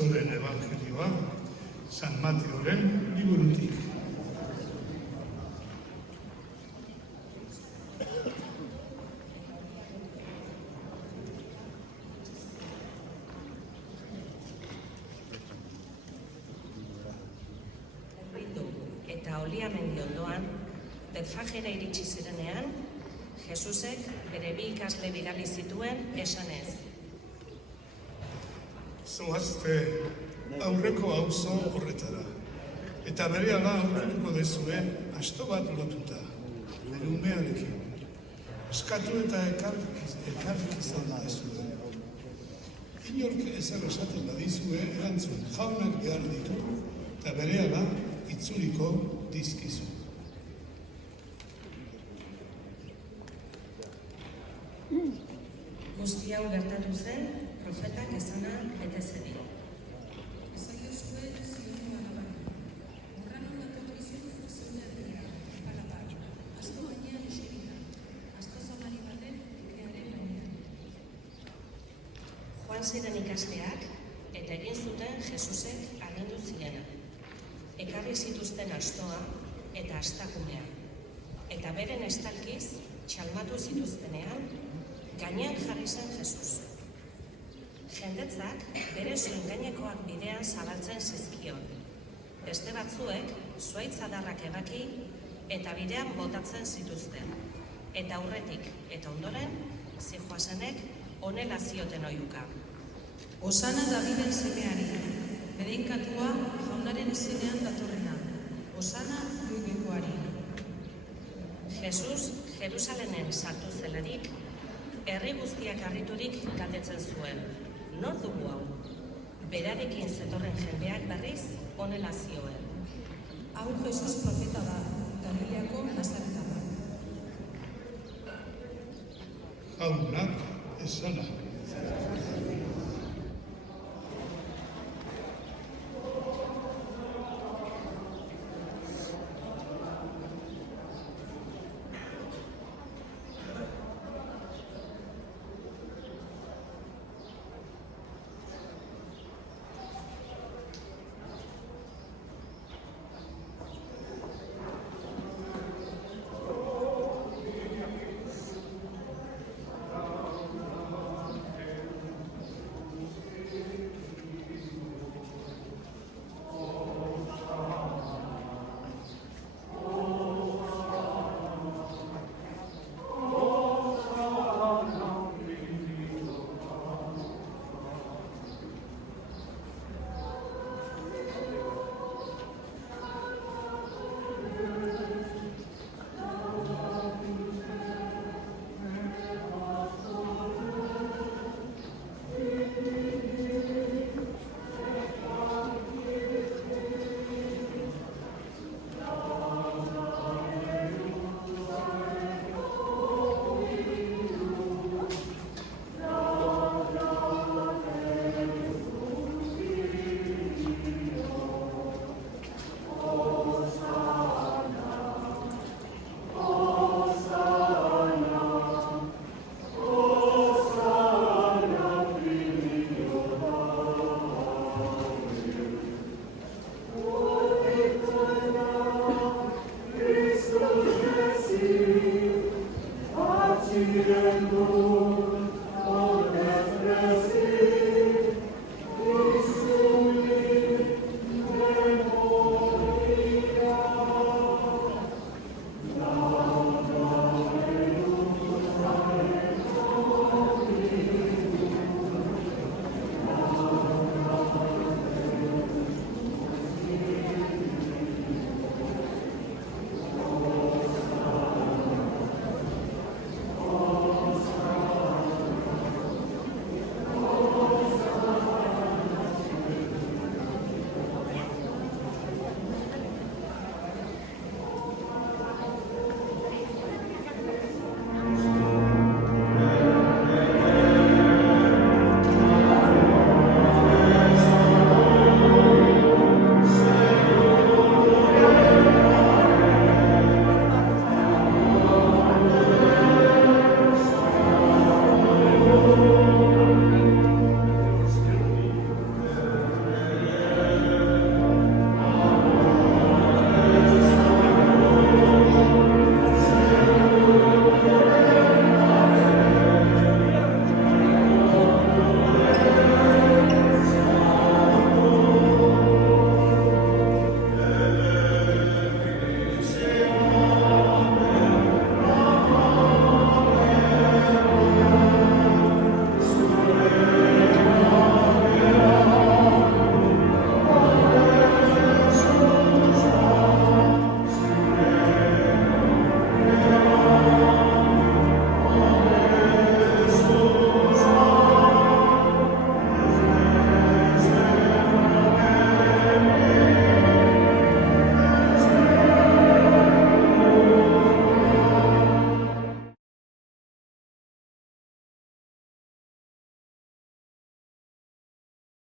Kristoren Evangelioa, San Mateoren liburutik. Eta Oliamendi ondoan, Betfagera iritsi zirenean, Jesusek bere bi ikasle bidali zituen esanez. Zoazte aurreko auzo horretara, eta berehala aurreko dezue asto bat lotuta, bere umearekin. Eskatu eta ekarrik izan da ezue. Inork ezer esaten badizue erantzun jaunak behar ditu, eta berehala itzuliko dizkizu. Guzti hau gertatu zen, profetak esana bete zedin. Esaiozue zioen alabari. Horranon datorri izan zeune herria, alabari. Asto gainean eserina, asto zamari baten ekearen gainean. Joan ziren ikasleak, eta egin zuten Jesusek agindu ziena. Ekarri zituzten astoa eta astakumea. Eta beren estalkiz, txalmatu zituztenean, gainean jarri zen Jesus. Jendetzak bere zuingainekoak bidean zabaltzen zizkion. Beste batzuek zuhaitz adarrak ebaki eta bidean botatzen zituzten. Eta aurretik eta ondoren, zijoazenek honela zioten oihuka. Osana Daviden semeari, bedeinkatua jaunaren izenean datorrena. Osana goibekoari. Jesus Jerusalenen sartu zelarik, herri guztiak harriturik galdetzen zuen. Nor dugu hau? Berarekin zetorren jendeak berriz honela zioen. Hau Jesus profeta da, Galileako Nazaretarra. Jaunak esana.